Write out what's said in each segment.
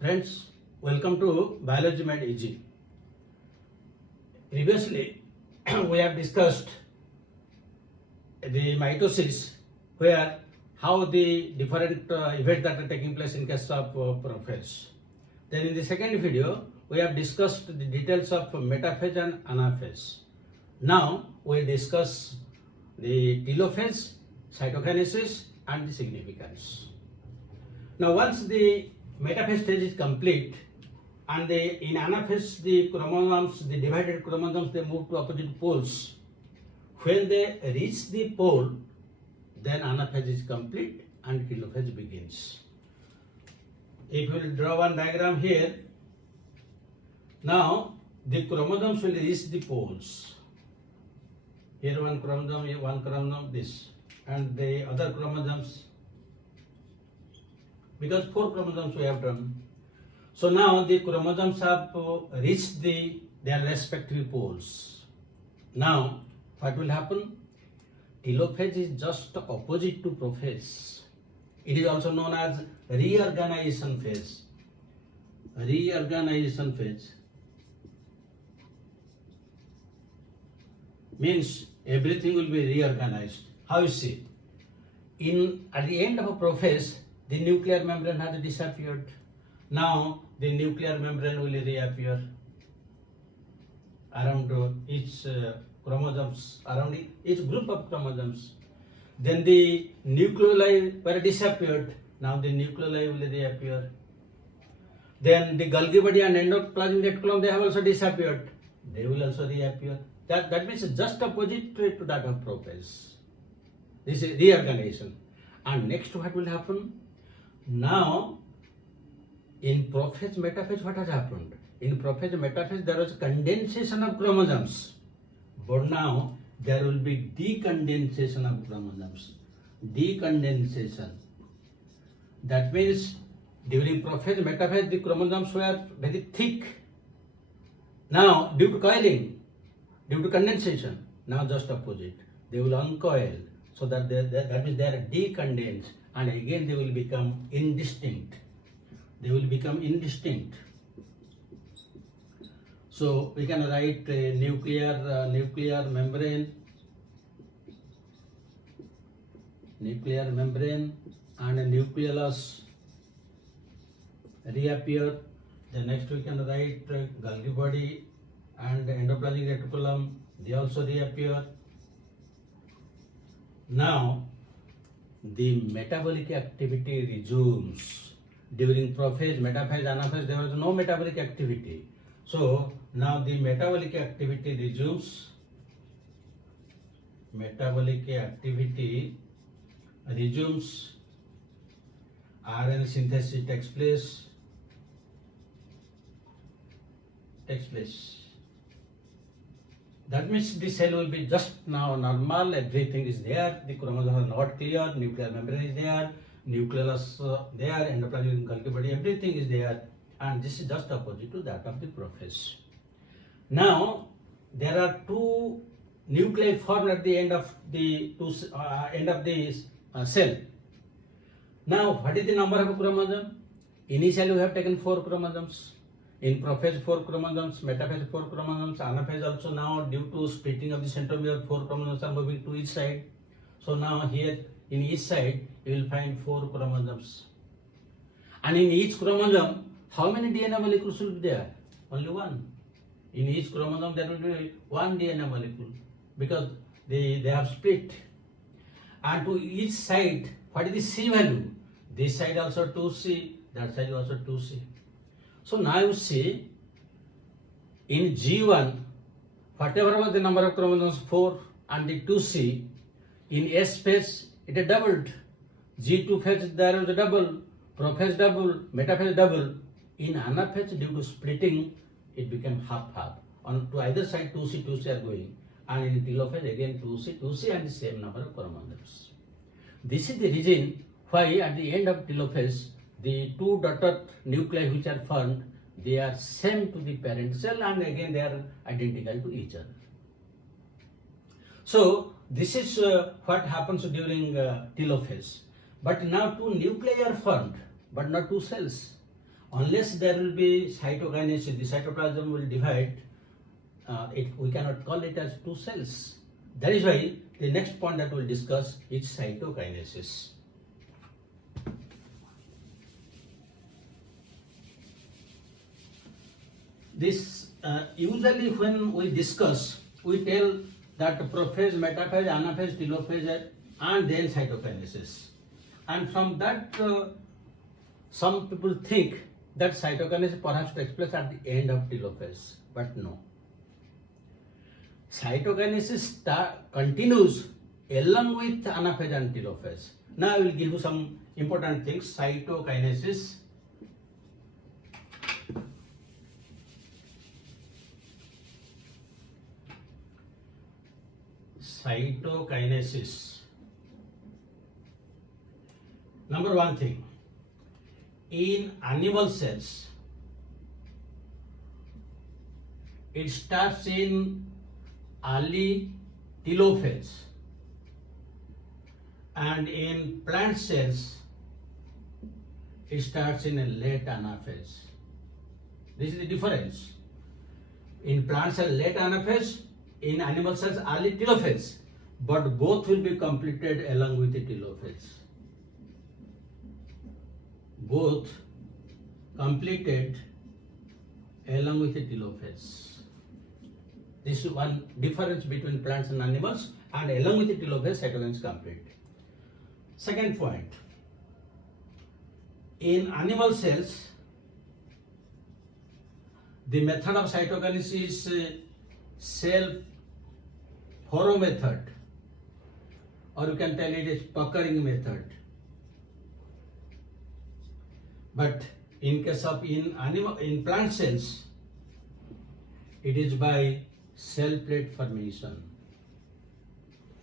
Friends, welcome to Biology Made Easy. Previously, we have discussed the mitosis, where how the different events that are taking place in case of prophase. Then in the second video, we have discussed the details of metaphase and anaphase. Now we will discuss the telophase, cytokinesis, and the significance. Now once the metaphase stage is complete, and in anaphase the chromosomes, the divided chromosomes, they move to opposite poles. When they reach the pole, then anaphase is complete and telophase begins. If we will draw one diagram here, now the chromosomes will reach the poles. Here one chromosome, this, and the other chromosomes, because 4 chromosomes we have done. So now the chromosomes have reached their respective poles. Now what will happen? Telophase is just opposite to prophase. It is also known as reorganization phase. Reorganization phase means everything will be reorganized. How you see? At the end of a prophase, the nuclear membrane has disappeared. Now the nuclear membrane will reappear around each chromosomes, around each group of chromosomes. Then the nucleoli were disappeared. Now the nucleoli will reappear. Then the Golgi body and endoplasmic reticulum, they have also disappeared. They will also reappear. That means just opposite to that of prophase. This is reorganization. And next what will happen? Now in prophase metaphase, what has happened? In prophase metaphase there was condensation of chromosomes. But now there will be decondensation of chromosomes. Decondensation. That means during prophase metaphase the chromosomes were very thick. Now due to coiling, due to condensation, now just opposite. They will uncoil, so that means they are decondensed, and again they will become indistinct. They will become indistinct. So we can write nuclear membrane, and a nucleolus reappear. Then next we can write Golgi body and endoplasmic reticulum, they also reappear. Now the metabolic activity resumes. During prophase, metaphase, anaphase, there was no metabolic activity. So now the metabolic activity resumes. Metabolic activity resumes. RNA synthesis takes place. That means the cell will be just now normal, everything is there, the chromosomes are not clear, nuclear membrane is there, nucleolus there, endoplasmic Golgi body, everything is there, and this is just opposite to that of the prophase. Now there are 2 nuclei formed at the end of the cell. Now what is the number of chromosomes? Initially we have taken 4 chromosomes. In prophase 4 chromosomes, metaphase 4 chromosomes, anaphase also. Now due to splitting of the centromere, 4 chromosomes are moving to each side. So now here in each side you will find 4 chromosomes. And in each chromosome, how many DNA molecules will be there? Only 1. In each chromosome there will be 1 DNA molecule, because they have split. And to each side, what is the C value? This side also 2C, that side also 2C. So now you see, in G1, whatever was the number of chromosomes, 4 and the 2C, in S phase it is doubled. G2 phase there was a double, prophase double, metaphase double. In anaphase, due to splitting, it became half-half. On to either side 2C are going, and in telophase again 2C and the same number of chromosomes. This is the reason why at the end of telophase, the 2 dotted nuclei which are formed, they are same to the parent cell, and again they are identical to each other. So this is what happens during telophase. But now 2 nuclei are formed, but not 2 cells. unless there will be cytokinesis, the cytoplasm will divide. We cannot call it as two cells. That is why the next point that we will discuss is cytokinesis. This usually when we discuss, we tell that prophase, metaphase, anaphase, telophase, and then cytokinesis. And from that, some people think that cytokinesis perhaps takes place at the end of telophase, but no. Cytokinesis continues along with anaphase and telophase. Now I will give you some important things. Cytokinesis. Cytokinesis. Number one thing, in animal cells, it starts in early telophase, and in plant cells, it starts in a late anaphase. This is the difference. In plant cells, late anaphase, in animal cells, early telophase, but both will be completed along with the telophase. Both completed along with the telophase. This is one difference between plants and animals, and along with the telophase, cytokinesis is complete. Second point, in animal cells, the method of cytokinesis is self-furrow method, or you can tell it is puckering method. But in case of in plant cells, it is by cell plate formation.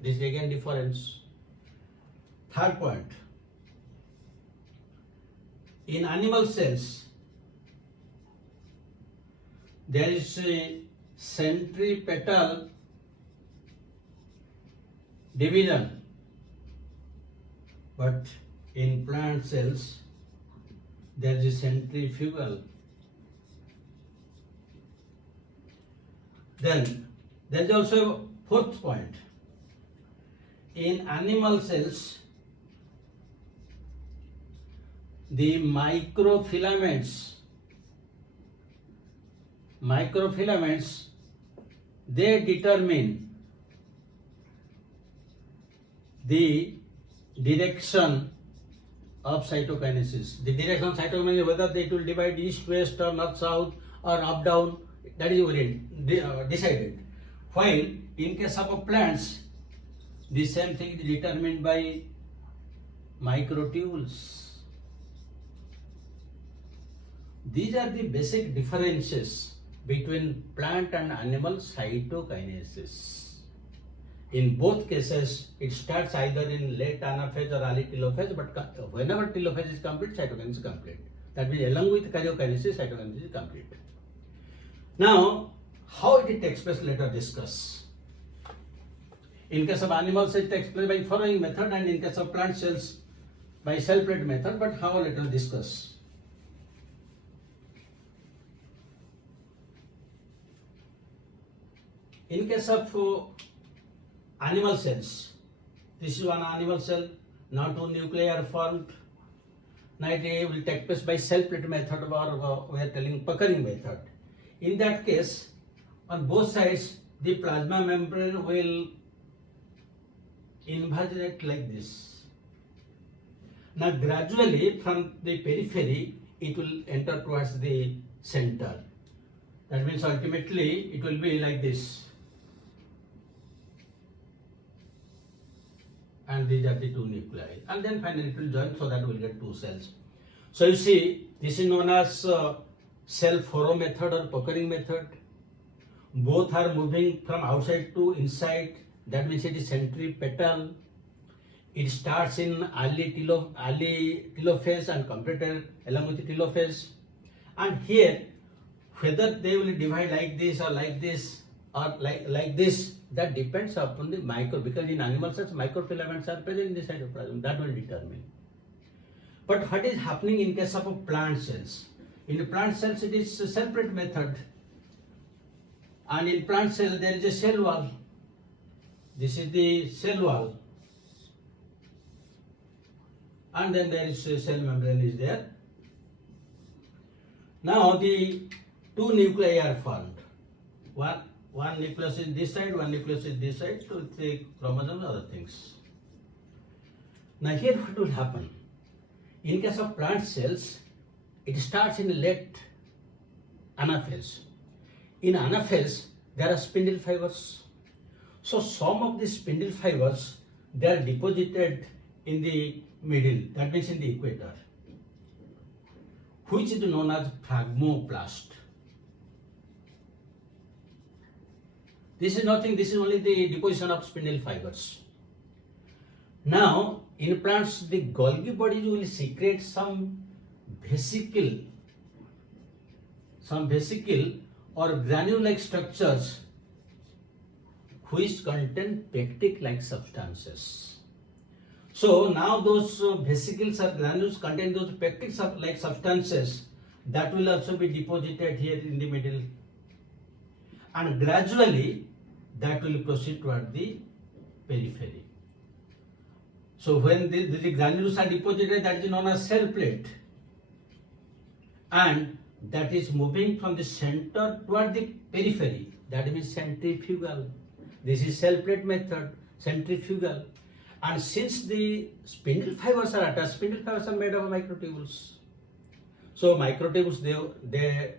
This is again difference. Third point, in animal cells, there is a centripetal division, but in plant cells, there is a centrifugal. Then there is also a fourth point. In animal cells, the microfilaments, they determine the direction of cytokinesis. The direction of cytokinesis, whether it will divide east, west, or north, south, or up, down, that is decided. While in case of plants, the same thing is determined by microtubules. These are the basic differences between plant and animal cytokinesis. In both cases, it starts either in late anaphase or early telophase, but whenever telophase is complete, cytokinesis is complete. That means along with karyokinesis, cytokinesis is complete. Now, how it takes place, let us discuss. In case of animals, it takes place by furrowing method, and in case of plant cells, by cell plate method, but how, let us discuss. In case of animal cells, this is one animal cell, now two nuclei are formed. Now it will take place by cell plate method, or we are telling puckering method. In that case, on both sides, the plasma membrane will invaginate like this. Now gradually from the periphery, it will enter towards the center. That means ultimately it will be like this. And these are the two nuclei, and then finally it will join, so that we will get two cells. So you see, this is known as self-furrow method or puckering method. Both are moving from outside to inside. That means it is centripetal. It starts in early telophase and completed along with the telophase. And here, whether they will divide like this or like this or like this, that depends upon the because in animal cells, microfilaments are present in the cytoplasm. That will determine. But what is happening in case of plant cells? In plant cells, it is a separate method. And in plant cell, there is a cell wall. This is the cell wall. And then there is a cell membrane is there. Now the two nuclei are formed. One nucleus is this side, one nucleus is this side, two, three chromosomes, other things. Now here what will happen? In case of plant cells, it starts in late anaphase. In anaphase, there are spindle fibers. So some of the spindle fibers, they are deposited in the middle, that means in the equator, which is known as phragmoplast. This is nothing, this is only the deposition of spindle fibers. Now, in plants, the Golgi bodies will secrete some vesicle or granule-like structures which contain pectic-like substances. So now those vesicles or granules contain those pectic-like substances that will also be deposited here in the middle, and gradually that will proceed toward the periphery. So when the granules are deposited, that is known as cell plate, and that is moving from the center toward the periphery, that means centrifugal. This is cell plate method, centrifugal. And since the spindle fibers are attached, spindle fibers are made of microtubules. So microtubules, they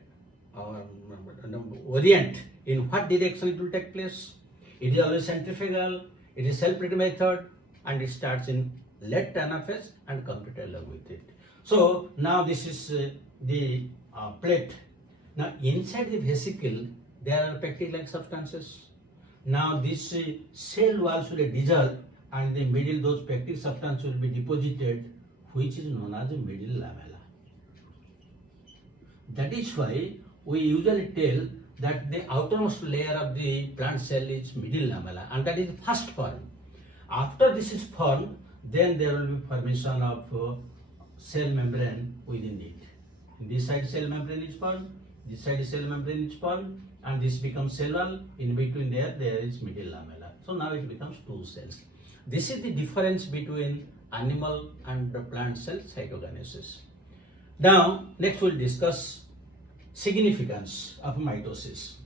orient in what direction it will take place. It is always centrifugal, it is cell plate method, and it starts in late anaphase and complete along with it. So now this is the plate. Now inside the vesicle, there are pectic-like substances. Now this cell walls will dissolve, and in the middle those pectic substances will be deposited, which is known as the middle lamella. That is why we usually tell that the outermost layer of the plant cell is middle lamella, and that is the first form. After this is formed, then there will be formation of cell membrane within it. In this side cell membrane is formed, this side cell membrane is formed, and this becomes cell wall. In between there is middle lamella. So now it becomes two cells. This is the difference between animal and the plant cell cytokinesis. Now next we'll discuss significance of mitosis.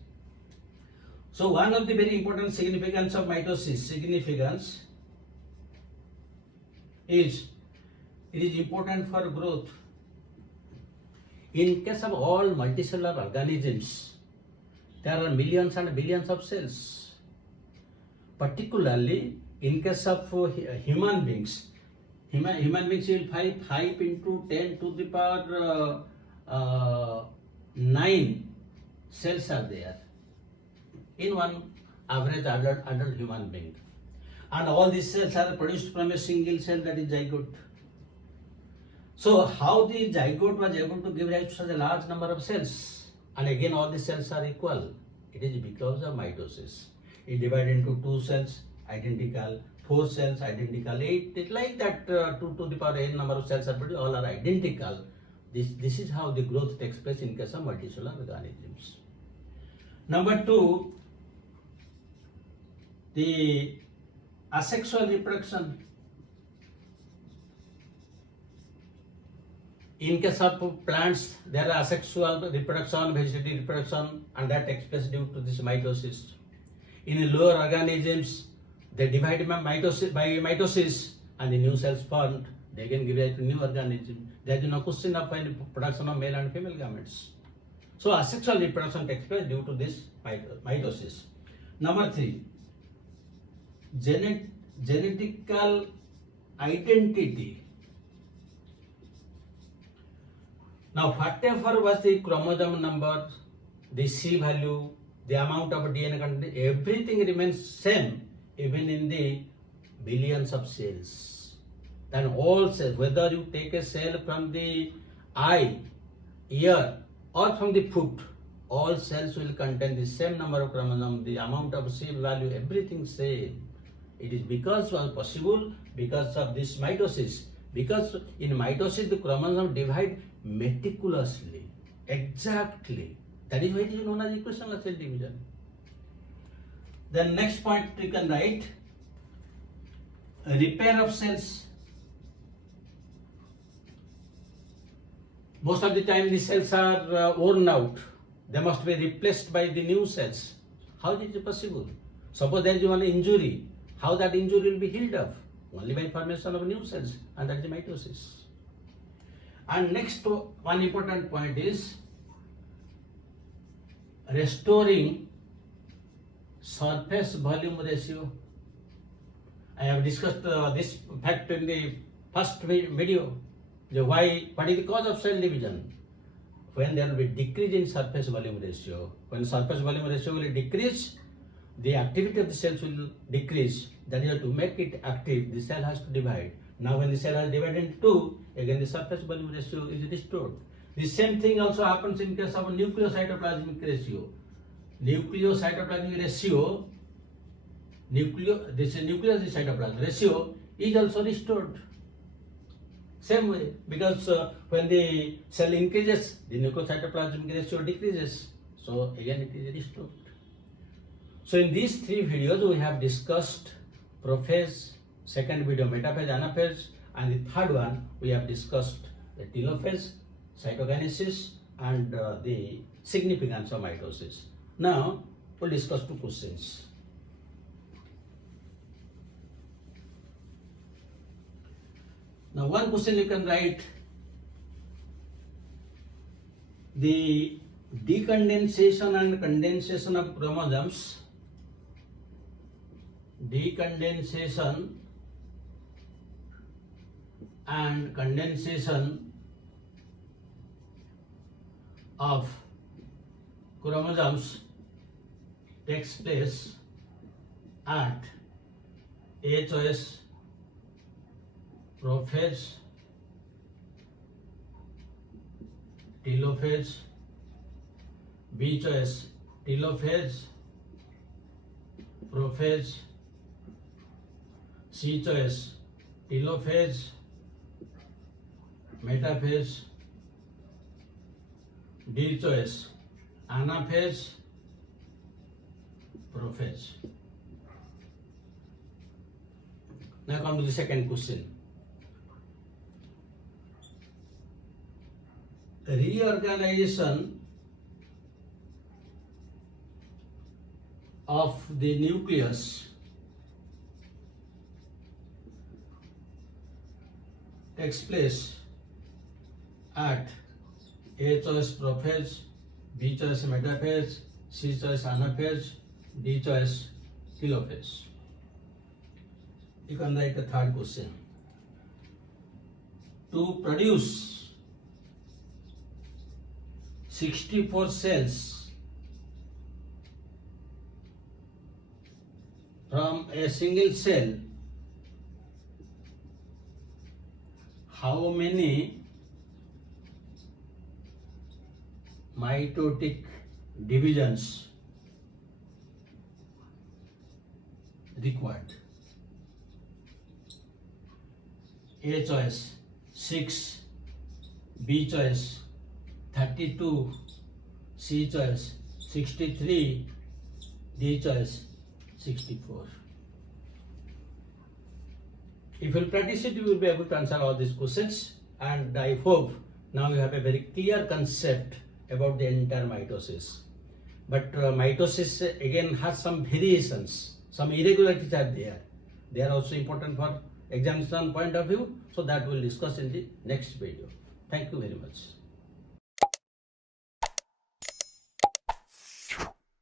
So one of the very important significance of mitosis is it is important for growth. In case of all multicellular organisms, there are millions and billions of cells. Particularly in case of human beings, human beings will find 5 into 10 to the power 9 cells are there in one average adult human being. And all these cells are produced from a single cell, that is zygote. So how the zygote was able to give rise to such a large number of cells, and again all the cells are equal? It is because of mitosis. It divided into 2 cells identical, 4 cells identical, 8, it like that 2 to the power n number of cells are produced, all are identical. This is how the growth takes place in case of multicellular organisms. Number 2, the asexual reproduction. In case of plants, there are asexual reproduction, vegetative reproduction, and that takes place due to this mitosis. In lower organisms, they divide by mitosis, and the new cells formed. They can give rise to new organism. There is no question of production of male and female gametes. So asexual reproduction takes place due to this mitosis. Number 3, genetical identity. Now whatever was the chromosome number, the C value, the amount of DNA content, everything remains same even in the billions of cells. Then all cells, whether you take a cell from the eye, ear, or from the foot, all cells will contain the same number of chromosomes, the amount of C value, everything same. It is because of possible because of this mitosis. Because in mitosis the chromosome divide meticulously. Exactly. That is why it is known as equational cell division. Then next point you can write a repair of cells. Most of the time the cells are worn out. They must be replaced by the new cells. How is it possible? Suppose there is one injury. How that injury will be healed up? Only by formation of new cells, and that is mitosis. And next one important point is restoring surface volume ratio. I have discussed this fact in the first video. What is the cause of cell division? When there will be decrease in surface volume ratio. When surface volume ratio will decrease, the activity of the cells will decrease. That is, to make it active, the cell has to divide. Now when the cell has divided into two, again the surface volume ratio is restored. The same thing also happens in case of nucleocytoplasmic ratio. Nucleocytoplasmic ratio, this nucleus cytoplasm ratio is also restored. Same way, because when the cell increases, the nucleocytoplasmic ratio decreases. So again it is restored. So in these three videos we have discussed prophase, second video metaphase, anaphase, and the third one we have discussed the telophase, cytokinesis, and the significance of mitosis. Now we'll discuss two questions. Now one question you can write: the decondensation and condensation of chromosomes, decondensation and condensation of chromosomes takes place at A choice prophase, telophase, B choice telophase, prophase, C choice telophase, metaphase, D choice anaphase, prophase. Now come to the second question. Reorganization of the nucleus takes place at A choice prophase, B choice metaphase, C choice anaphase, D choice telophase. You can write the third question. To produce 64 cells from a single cell, how many mitotic divisions required? A choice 6, B choice 32, C choice 63, D choice 64. If you practice it, you will be able to answer all these questions, and I hope now you have a very clear concept about the entire mitosis. But mitosis again has some variations, some irregularities are there. They are also important for examination point of view, so that we will discuss in the next video. Thank you very much.